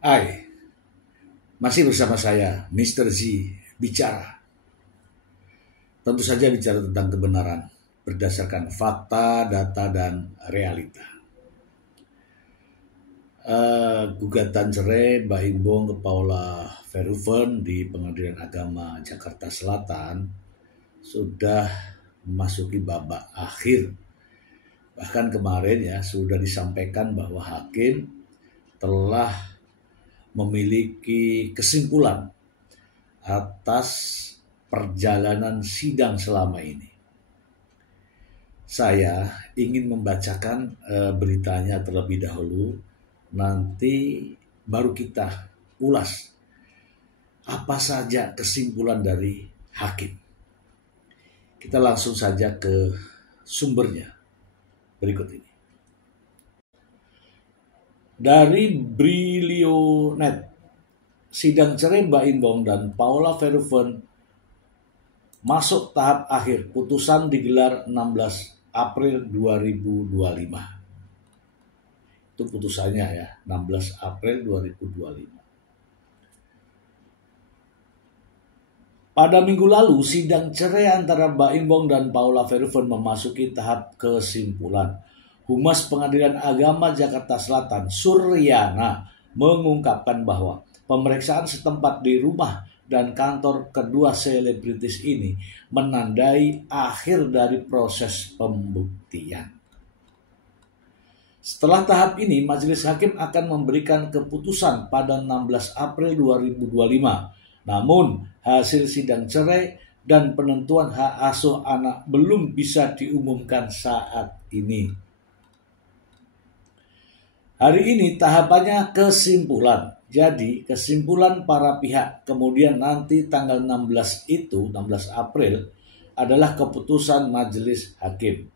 Hai, masih bersama saya, Mr. Z, bicara. Tentu saja bicara tentang kebenaran, berdasarkan fakta, data, dan realita. Gugatan cerai Mbak Imbong ke Paula Verhoeven di Pengadilan Agama Jakarta Selatan sudah memasuki babak akhir. Bahkan kemarin ya sudah disampaikan bahwa hakim telah memiliki kesimpulan atas perjalanan sidang selama ini. Saya ingin membacakan beritanya terlebih dahulu, nanti baru kita ulas apa saja kesimpulan dari hakim. Kita langsung saja ke sumbernya berikut ini. Dari Brilionet, sidang cerai Mbak Imbong dan Paula Verhoeven masuk tahap akhir. Putusan digelar 16 April 2025. Itu putusannya ya, 16 April 2025. Pada minggu lalu, sidang cerai antara Mbak Imbong dan Paula Verhoeven memasuki tahap kesimpulan. Humas Pengadilan Agama Jakarta Selatan, Suryana, mengungkapkan bahwa pemeriksaan setempat di rumah dan kantor kedua selebritis ini menandai akhir dari proses pembuktian. Setelah tahap ini, majelis hakim akan memberikan keputusan pada 16 April 2025. Namun, hasil sidang cerai dan penentuan hak asuh anak belum bisa diumumkan saat ini. Hari ini tahapannya kesimpulan. Jadi kesimpulan para pihak, kemudian nanti tanggal 16 April adalah keputusan majelis hakim.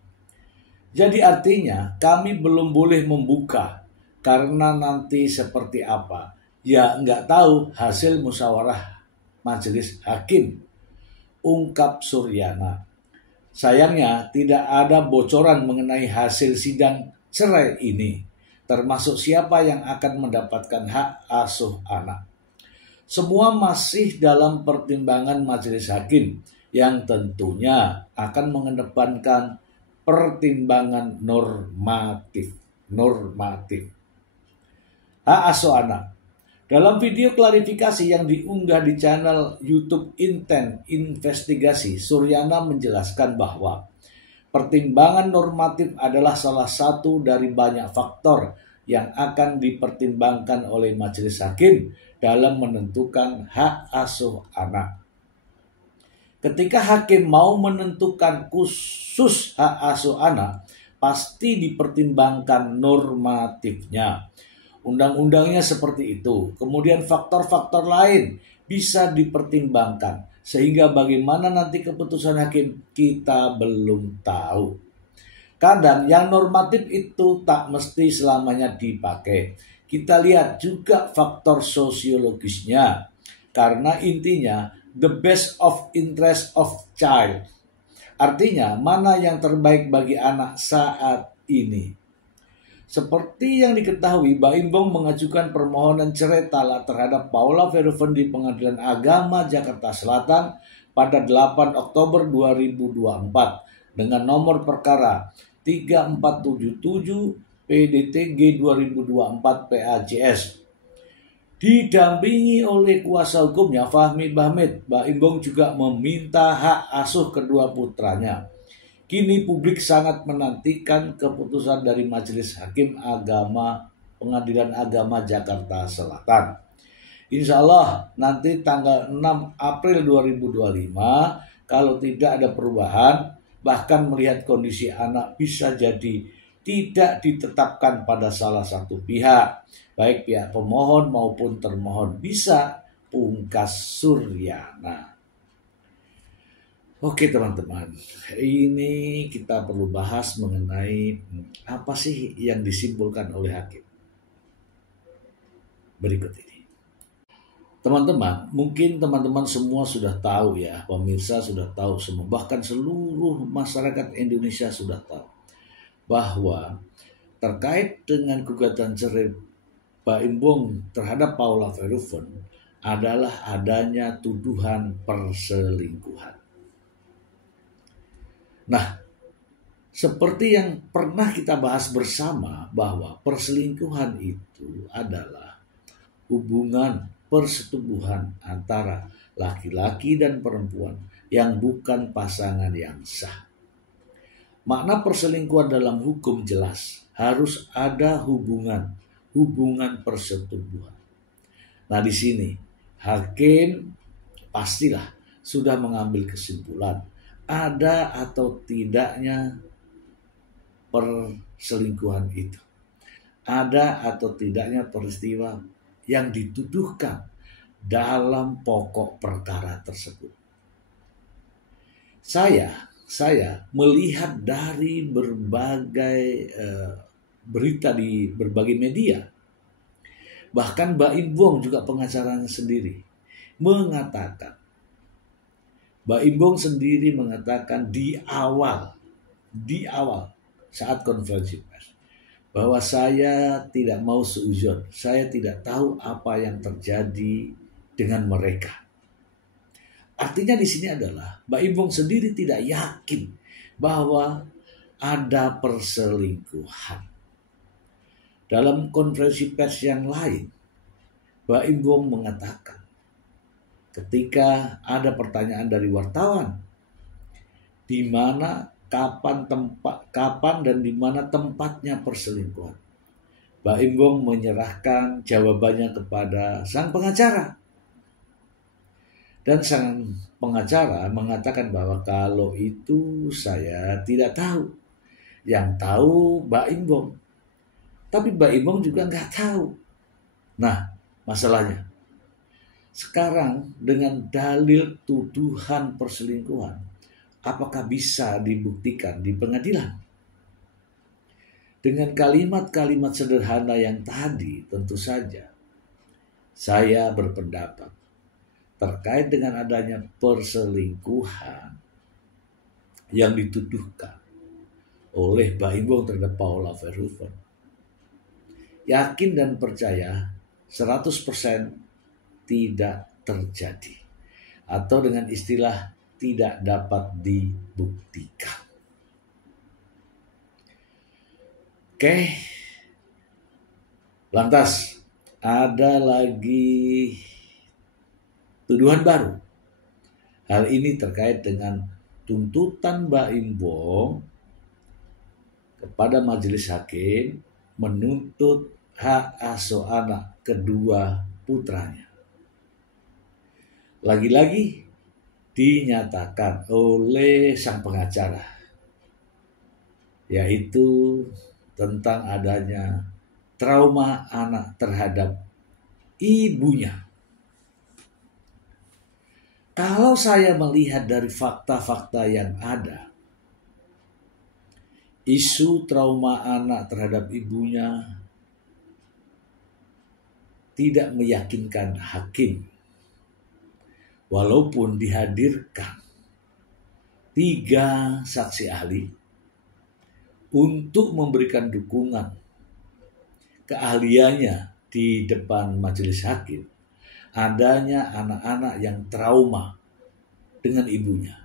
Jadi artinya kami belum boleh membuka karena nanti seperti apa. Ya nggak tahu hasil musyawarah majelis hakim, ungkap Suryana. Sayangnya tidak ada bocoran mengenai hasil sidang cerai ini, termasuk siapa yang akan mendapatkan hak asuh anak. Semua masih dalam pertimbangan majelis hakim yang tentunya akan mengedepankan pertimbangan normatif. Hak asuh anak. Dalam video klarifikasi yang diunggah di channel YouTube Intent Investigasi, Suryana menjelaskan bahwa pertimbangan normatif adalah salah satu dari banyak faktor yang akan dipertimbangkan oleh majelis hakim dalam menentukan hak asuh anak. Ketika hakim mau menentukan khusus hak asuh anak, pasti dipertimbangkan normatifnya. Undang-undangnya seperti itu. Kemudian faktor-faktor lain bisa dipertimbangkan. Sehingga bagaimana nanti keputusan hakim kita belum tahu. Kadang yang normatif itu tak mesti selamanya dipakai. Kita lihat juga faktor sosiologisnya. Karena intinya the best of interest of child. Artinya mana yang terbaik bagi anak saat ini. Seperti yang diketahui, Mbak Imbong mengajukan permohonan cerai talak terhadap Paula Verhoeven di Pengadilan Agama Jakarta Selatan pada 8 Oktober 2024 dengan nomor perkara 3477 PDTG 2024 PAJS. Didampingi oleh kuasa hukumnya Fahmi Bahmid, Mbak Imbong juga meminta hak asuh kedua putranya. Kini publik sangat menantikan keputusan dari Majelis Hakim Agama Pengadilan Agama Jakarta Selatan. Insya Allah nanti tanggal 6 April 2025, kalau tidak ada perubahan, bahkan melihat kondisi anak bisa jadi tidak ditetapkan pada salah satu pihak, baik pihak pemohon maupun termohon, bisa, pungkas Suryana. Oke teman-teman, ini kita perlu bahas mengenai apa sih yang disimpulkan oleh hakim. Berikut ini. Teman-teman, mungkin teman-teman semua sudah tahu ya, pemirsa sudah tahu semua, bahkan seluruh masyarakat Indonesia sudah tahu bahwa terkait dengan gugatan cerai Baim Bong terhadap Paula Verhoeven adalah adanya tuduhan perselingkuhan. Nah, seperti yang pernah kita bahas bersama bahwa perselingkuhan itu adalah hubungan persetubuhan antara laki-laki dan perempuan yang bukan pasangan yang sah. Makna perselingkuhan dalam hukum jelas, harus ada hubungan persetubuhan. Nah, di sini hakim pastilah sudah mengambil kesimpulan ada atau tidaknya perselingkuhan itu. Ada atau tidaknya peristiwa yang dituduhkan dalam pokok perkara tersebut. Saya melihat dari berbagai berita di berbagai media, bahkan Baim Bong juga pengacaranya sendiri mengatakan, Baim Bong sendiri mengatakan di awal saat konferensi pers bahwa saya tidak mau seuzon, saya tidak tahu apa yang terjadi dengan mereka. Artinya di sini adalah Baim Bong sendiri tidak yakin bahwa ada perselingkuhan. Dalam konferensi pers yang lain, Baim Bong mengatakan ketika ada pertanyaan dari wartawan, di mana, kapan dan di mana tempatnya perselingkuhan, Baim Bong menyerahkan jawabannya kepada sang pengacara. Dan sang pengacara mengatakan bahwa kalau itu saya tidak tahu. Yang tahu Baim Bong. Tapi Baim Bong juga nggak tahu. Nah, masalahnya sekarang dengan dalil tuduhan perselingkuhan, apakah bisa dibuktikan di pengadilan? Dengan kalimat-kalimat sederhana yang tadi, tentu saja saya berpendapat terkait dengan adanya perselingkuhan yang dituduhkan oleh Baim Bong terhadap Paula Verhoeven, yakin dan percaya 100% tidak terjadi, atau dengan istilah tidak dapat dibuktikan. Oke, lantas ada lagi tuduhan baru. Hal ini terkait dengan tuntutan Baim Bong kepada majelis hakim menuntut hak asuh anak kedua putranya. Lagi-lagi dinyatakan oleh sang pengacara, yaitu tentang adanya trauma anak terhadap ibunya. Kalau saya melihat dari fakta-fakta yang ada, isu trauma anak terhadap ibunya tidak meyakinkan hakim. Walaupun dihadirkan 3 saksi ahli untuk memberikan dukungan keahliannya di depan majelis hakim, adanya anak-anak yang trauma dengan ibunya.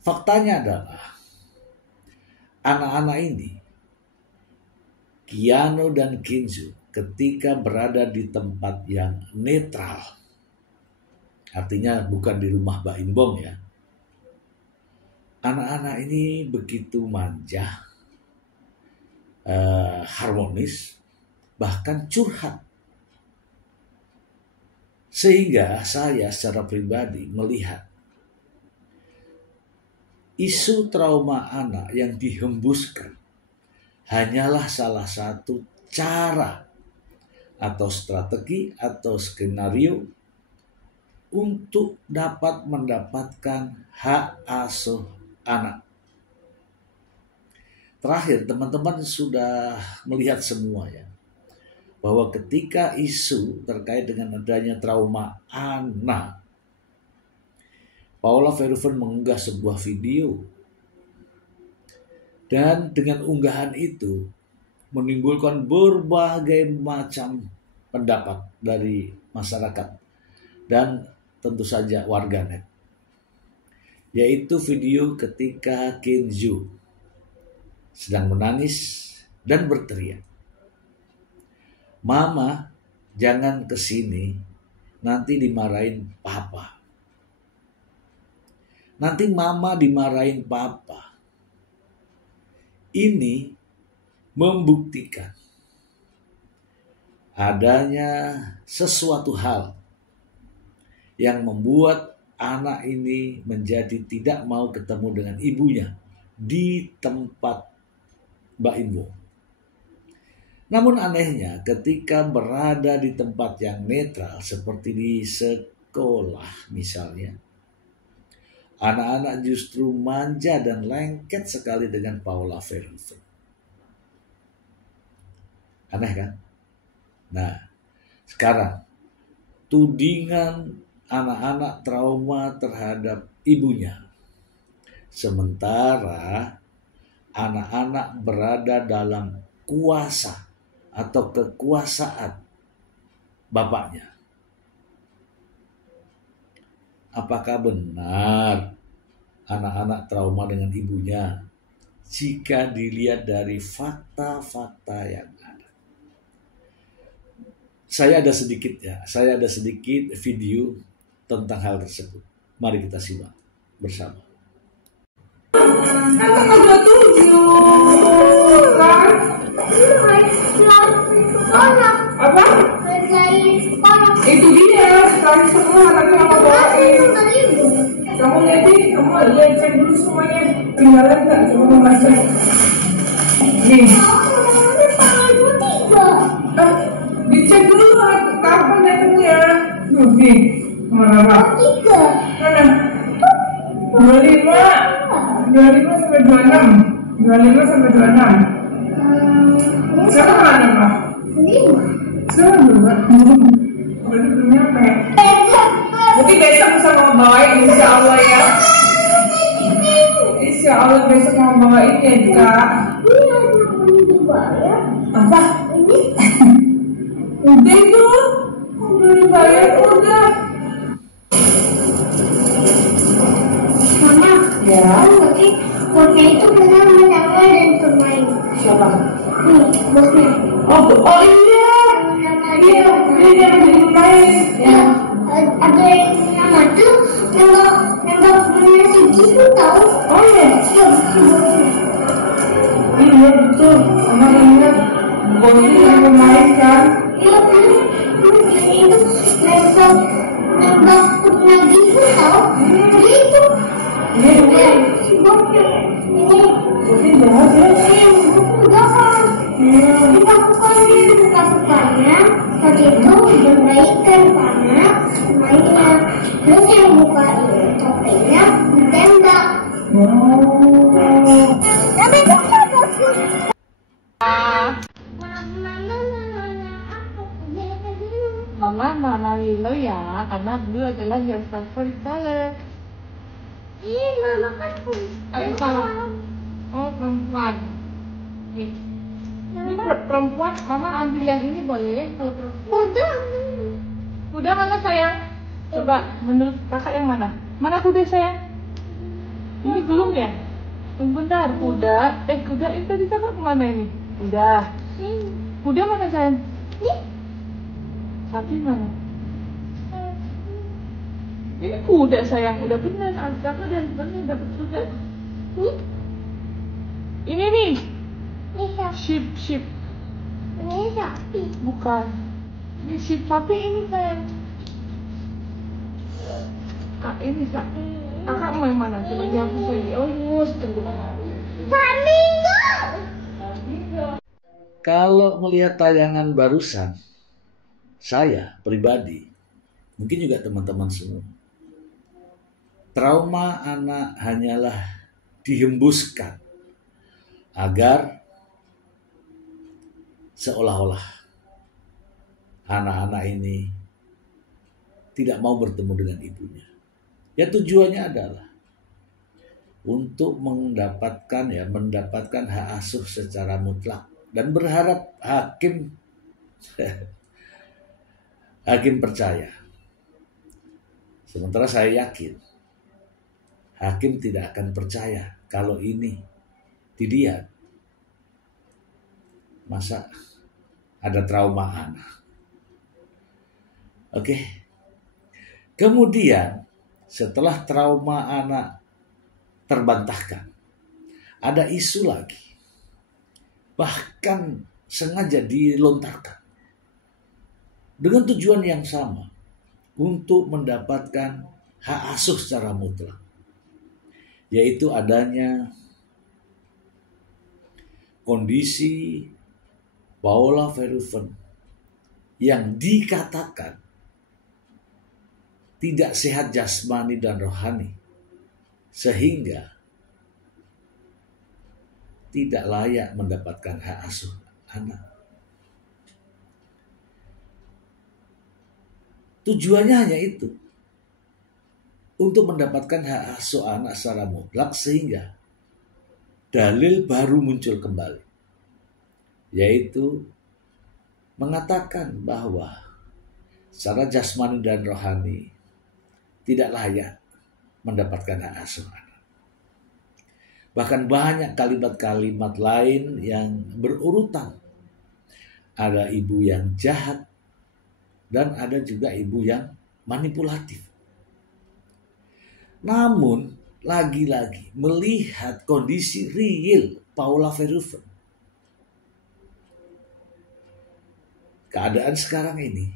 Faktanya adalah anak-anak ini, Keanu dan Kinzu, ketika berada di tempat yang netral, artinya bukan di rumah Baim Bong ya, anak-anak ini begitu manja, harmonis, bahkan curhat. Sehingga saya secara pribadi melihat isu trauma anak yang dihembuskan hanyalah salah satu cara atau strategi atau skenario untuk dapat mendapatkan hak asuh anak. Terakhir, teman-teman sudah melihat semua ya, bahwa ketika isu terkait dengan adanya trauma anak, Paula Verhoeven mengunggah sebuah video. Dan dengan unggahan itu, menimbulkan berbagai macam pendapat dari masyarakat dan tentu saja warganet. Yaitu video ketika Kenzo sedang menangis dan berteriak, "Mama, jangan kesini, nanti dimarahin papa. Nanti mama dimarahin papa." Ini membuktikan adanya sesuatu hal yang membuat anak ini menjadi tidak mau ketemu dengan ibunya di tempat Mbak Imbo. Namun anehnya ketika berada di tempat yang netral seperti di sekolah misalnya, anak-anak justru manja dan lengket sekali dengan Paula Verhoeven. Aneh kan? Nah, sekarang tudingan anak-anak trauma terhadap ibunya. Sementara anak-anak berada dalam kuasa atau kekuasaan bapaknya. Apakah benar anak-anak trauma dengan ibunya jika dilihat dari fakta-fakta yang ada? Saya ada sedikit video tentang hal tersebut. Mari kita simak bersama. Kan tanggal 27 kan? Apa? Itu dia, sekarang semua anaknya mama bawain. Kamu lihat cek dulu semuanya. Tinggalan nggak? Coba mama cek. Nih. Dicek dulu kapan datangnya. Nih, mana? Mana? 25 sampai 26. 25 sampai 26. Sekarang mana, Pak? 5. Sekarang belum, Pak. Berarti belum nyampe. Jadi besok bisa mau bawain, insya Allah ya. Insya Allah besok mau bawain ya, Kak. Apa? Udah itu. Belum bayar, udah. Mama, Ya. nanti bosnya itu benar menangga dan bermain. Siapa? Nih, bosnya. Oh iya. Dia yang main. Ya. Ada yang nama tuh nembak punya segitu tahu? Oh iya. Iya, bosnya. Iya betul. Mama ingat. Bosnya yang bermain kan? Iya, terus itu nembak punya gitu tahu? Gitu. Iya betul. Si bosnya ini. Bosnya jahat ya. Udah kan. Iya. Buka-bukanya waktu itu dibaikkan karena mainnya. Terus yang buka topengnya ditembak. Tapi itu kan bagus. Mama marahin lo ya, karena dia adalah your favorite color. Ih, mama kan Ayo salah. Oh perempuan. Nih. Ini perempuan, mama ambil yang ini boleh? Kalau perempuan. Kuda mana sayang? Coba menurut kakak yang mana? Mana kuda sayang? Ini belum ya? Bentar, kuda. Kuda itu tadi kakak kemana ini? Kuda. Kuda mana sayang? Sapi mana? Ini kuda sayang, udah bener. Kakak dan bener dapat kuda. Ini nih. Sheep. Ini sapi. Bukan. Ini sheep, sapi ini sayang. Kak ini sapi. Kakak mau yang mana? Coba jawab saya. Oh yes, tunggu. Kalau melihat tayangan barusan, saya pribadi, mungkin juga teman-teman semua, trauma anak hanyalah dihembuskan agar seolah-olah anak-anak ini tidak mau bertemu dengan ibunya. Ya tujuannya adalah untuk mendapatkan hak asuh secara mutlak dan berharap hakim hakim percaya. Sementara saya yakin hakim tidak akan percaya kalau ini didiat. Masa ada trauma anak. Oke. Kemudian setelah trauma anak terbantahkan, ada isu lagi. Bahkan sengaja dilontarkan dengan tujuan yang sama, untuk mendapatkan hak asuh secara mutlak, yaitu adanya kondisi Paula Verhoeven yang dikatakan tidak sehat jasmani dan rohani, sehingga tidak layak mendapatkan hak asuh anak. Tujuannya hanya itu, untuk mendapatkan hak asuh anak secara mutlak, sehingga dalil baru muncul kembali, yaitu mengatakan bahwa secara jasmani dan rohani tidak layak mendapatkan hak asuh anak. Bahkan banyak kalimat-kalimat lain yang berurutan. Ada ibu yang jahat dan ada juga ibu yang manipulatif. Namun lagi-lagi melihat kondisi real Paula Verhoeven, keadaan sekarang ini,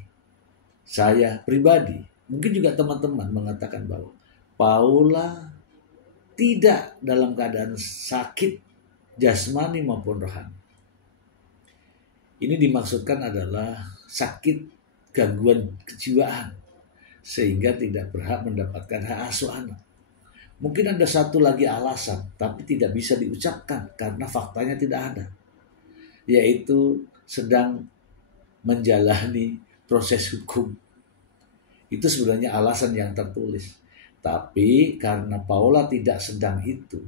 saya pribadi, mungkin juga teman-teman mengatakan bahwa Paula tidak dalam keadaan sakit jasmani maupun rohani. Ini dimaksudkan adalah sakit gangguan kejiwaan, sehingga tidak berhak mendapatkan hak asuh anak. Mungkin ada satu lagi alasan, tapi tidak bisa diucapkan karena faktanya tidak ada, yaitu sedang menjalani proses hukum. Itu sebenarnya alasan yang tertulis. Tapi karena Paula tidak sedang itu,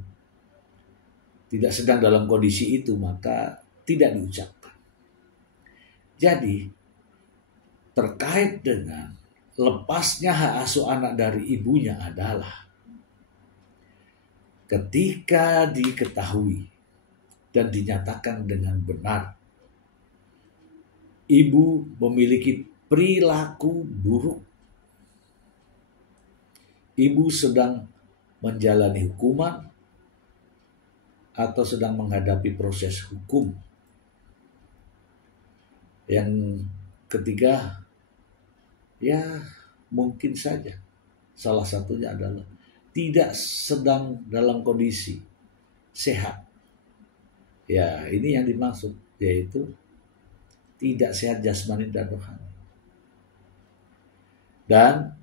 tidak sedang dalam kondisi itu, maka tidak diucapkan. Jadi terkait dengan lepasnya hak asuh anak dari ibunya adalah ketika diketahui dan dinyatakan dengan benar ibu memiliki perilaku buruk, ibu sedang menjalani hukuman atau sedang menghadapi proses hukum. Yang ketiga, ya mungkin saja salah satunya adalah tidak sedang dalam kondisi sehat. Ya, ini yang dimaksud, yaitu tidak sehat jasmani dan rohani. Dan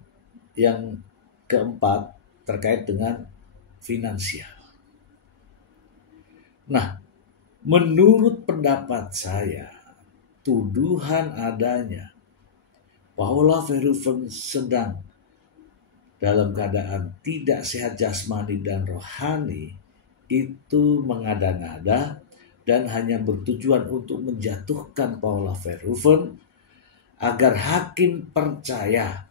yang keempat terkait dengan finansial. Nah, menurut pendapat saya, tuduhan adanya Paula Verhoeven sedang dalam keadaan tidak sehat jasmani dan rohani itu mengada-ngada dan hanya bertujuan untuk menjatuhkan Paula Verhoeven agar hakim percaya,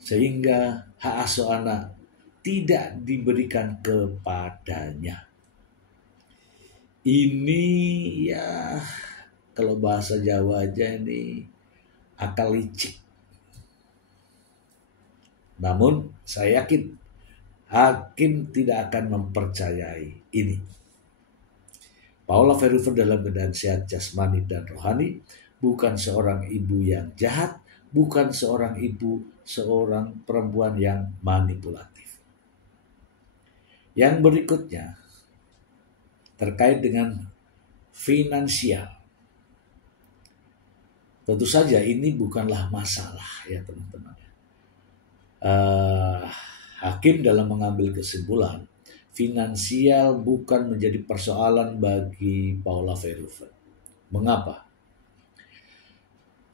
sehingga hak asuh anak tidak diberikan kepadanya. Ini ya, kalau bahasa Jawa aja ini akal licik. Namun saya yakin hakim tidak akan mempercayai ini. Paula Verhoeven dalam keadaan sehat jasmani dan rohani, bukan seorang ibu yang jahat, bukan seorang perempuan yang manipulatif. Yang berikutnya terkait dengan finansial. Tentu saja ini bukanlah masalah ya teman-teman. Hakim dalam mengambil kesimpulan, finansial bukan menjadi persoalan bagi Paula Verhoeven. Mengapa?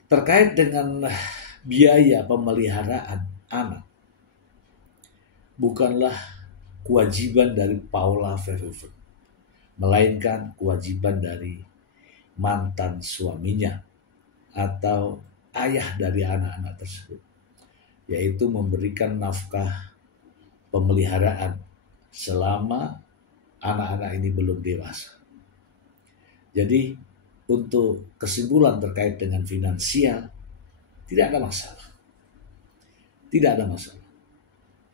Terkait dengan biaya pemeliharaan anak, bukanlah kewajiban dari Paula Verhoeven, melainkan kewajiban dari mantan suaminya atau ayah dari anak-anak tersebut, yaitu memberikan nafkah pemeliharaan selama anak-anak ini belum dewasa. Jadi untuk kesimpulan terkait dengan finansial, tidak ada masalah. Tidak ada masalah.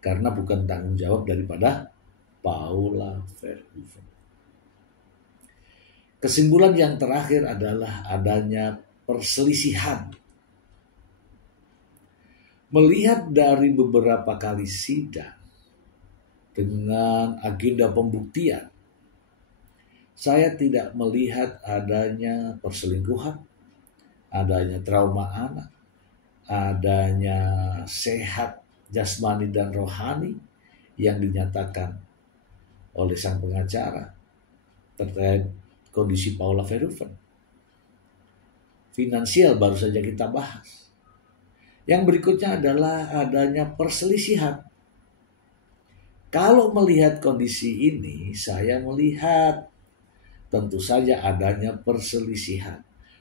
Karena bukan tanggung jawab daripada Paula Verhoeven. Kesimpulan yang terakhir adalah adanya perselisihan. Melihat dari beberapa kali sidang dengan agenda pembuktian, saya tidak melihat adanya perselingkuhan, adanya trauma anak, adanya sehat jasmani dan rohani yang dinyatakan oleh sang pengacara terkait kondisi Paula Verhoeven. Finansial baru saja kita bahas. Yang berikutnya adalah adanya perselisihan. Kalau melihat kondisi ini, saya melihat tentu saja adanya perselisihan.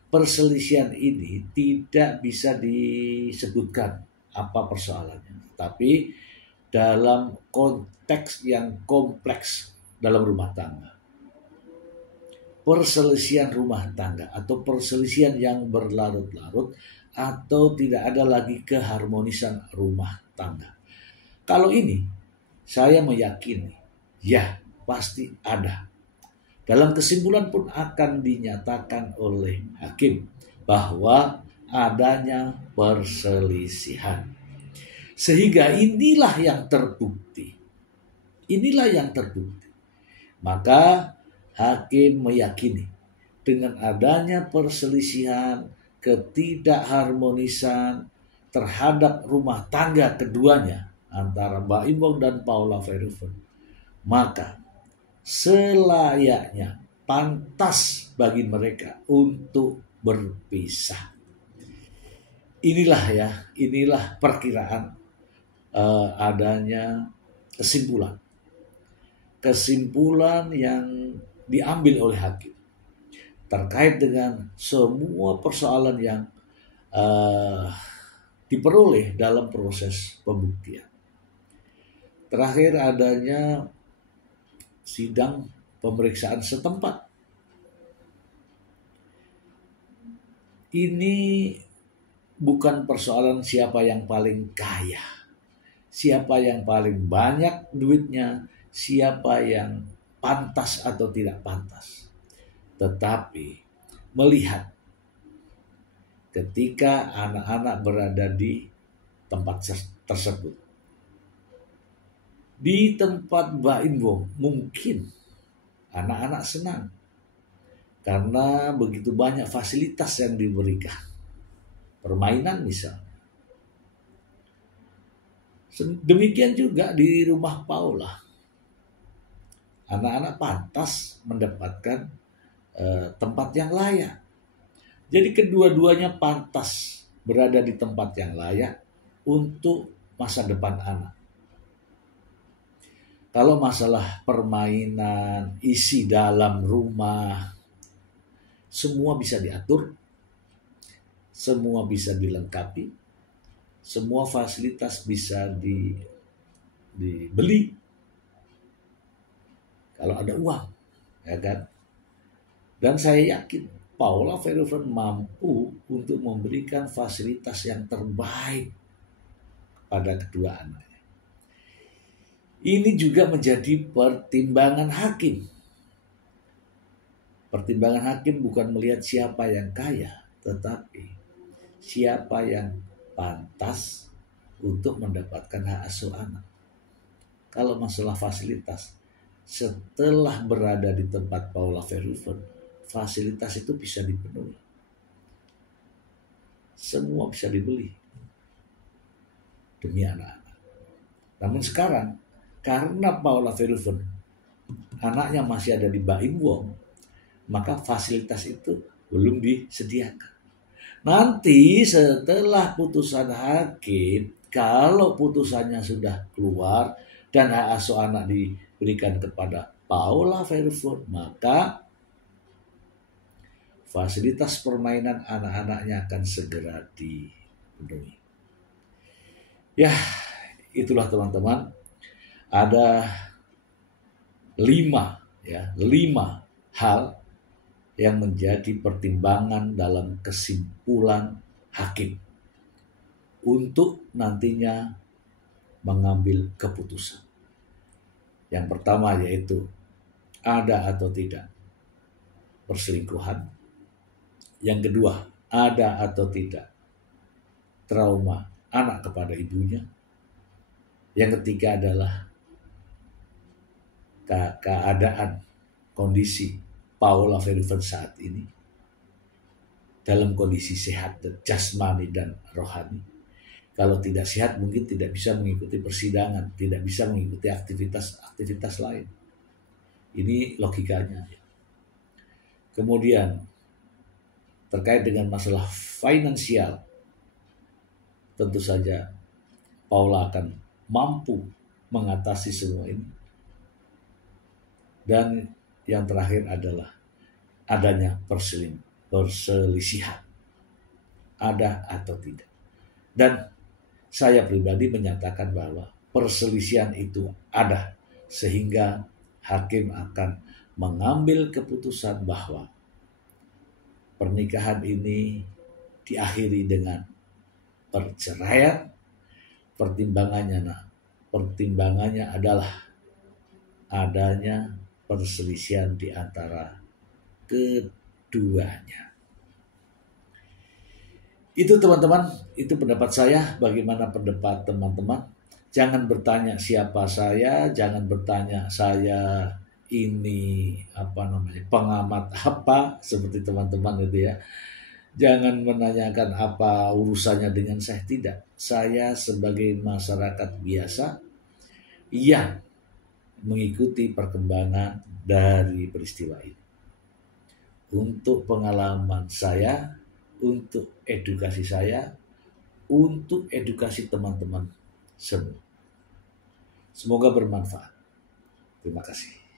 Perselisihan ini tidak bisa disebutkan apa persoalannya, tapi dalam konteks yang kompleks dalam rumah tangga. Perselisihan rumah tangga atau perselisihan yang berlarut-larut atau tidak ada lagi keharmonisan rumah tangga. Kalau ini saya meyakini, ya pasti ada. Dalam kesimpulan pun akan dinyatakan oleh hakim bahwa adanya perselisihan. Sehingga inilah yang terbukti. Inilah yang terbukti. Maka hakim meyakini dengan adanya perselisihan, ketidakharmonisan terhadap rumah tangga keduanya antara Mbak Im Wong dan Paula Verhoeven, maka selayaknya pantas bagi mereka untuk berpisah. Inilah perkiraan adanya kesimpulan yang diambil oleh hakim terkait dengan semua persoalan yang diperoleh dalam proses pembuktian. Terakhir adanya sidang pemeriksaan setempat. Ini bukan persoalan siapa yang paling kaya, siapa yang paling banyak duitnya, siapa yang pantas atau tidak pantas. Tetapi melihat ketika anak-anak berada di tempat tersebut. Di tempat Mbak Im Wong mungkin anak-anak senang karena begitu banyak fasilitas yang diberikan. Permainan misalnya. Demikian juga di rumah Paula. Anak-anak pantas mendapatkan tempat yang layak. Jadi kedua-duanya pantas berada di tempat yang layak untuk masa depan anak. Kalau masalah permainan, isi dalam rumah, semua bisa diatur, semua bisa dilengkapi, semua fasilitas bisa dibeli kalau ada uang, ya kan? Dan saya yakin Paula Verhoeven mampu untuk memberikan fasilitas yang terbaik pada kedua anaknya. Ini juga menjadi pertimbangan hakim. Pertimbangan hakim bukan melihat siapa yang kaya, tetapi siapa yang pantas untuk mendapatkan hak asuh anak. Kalau masalah fasilitas, setelah berada di tempat Paula Verhoeven, fasilitas itu bisa dipenuhi. Semua bisa dibeli demi anak-anak. Namun sekarang, karena Paula Verhoeven anaknya masih ada di Mbak Im Wong, maka fasilitas itu belum disediakan. Nanti setelah putusan hakim, kalau putusannya sudah keluar dan hak asuh anak diberikan kepada Paula Verhoeven, maka fasilitas permainan anak-anaknya akan segera dipenuhi. Ya, itulah teman-teman, ada 5 hal yang menjadi pertimbangan dalam kesimpulan hakim untuk nantinya mengambil keputusan. Yang pertama yaitu ada atau tidak perselingkuhan. Yang kedua, ada atau tidak trauma anak kepada ibunya. Yang ketiga adalah keadaan kondisi Paula Verhoeven saat ini dalam kondisi sehat jasmani dan rohani. Kalau tidak sehat mungkin tidak bisa mengikuti persidangan, tidak bisa mengikuti aktivitas lain. Ini logikanya. Kemudian terkait dengan masalah finansial, tentu saja Paula akan mampu mengatasi semua ini. Dan yang terakhir adalah adanya perselisihan, ada atau tidak. Dan saya pribadi menyatakan bahwa perselisihan itu ada, sehingga hakim akan mengambil keputusan bahwa pernikahan ini diakhiri dengan perceraian. Pertimbangannya adalah adanya perselisihan di antara keduanya. Itu teman-teman, itu pendapat saya. Bagaimana pendapat teman-teman? Jangan bertanya siapa saya, jangan bertanya saya ini pengamat apa seperti teman-teman itu ya. Jangan menanyakan apa urusannya dengan saya, tidak. Saya sebagai masyarakat biasa yang mengikuti perkembangan dari peristiwa ini. Untuk pengalaman saya, untuk edukasi saya, untuk edukasi teman-teman semua. Semoga bermanfaat. Terima kasih.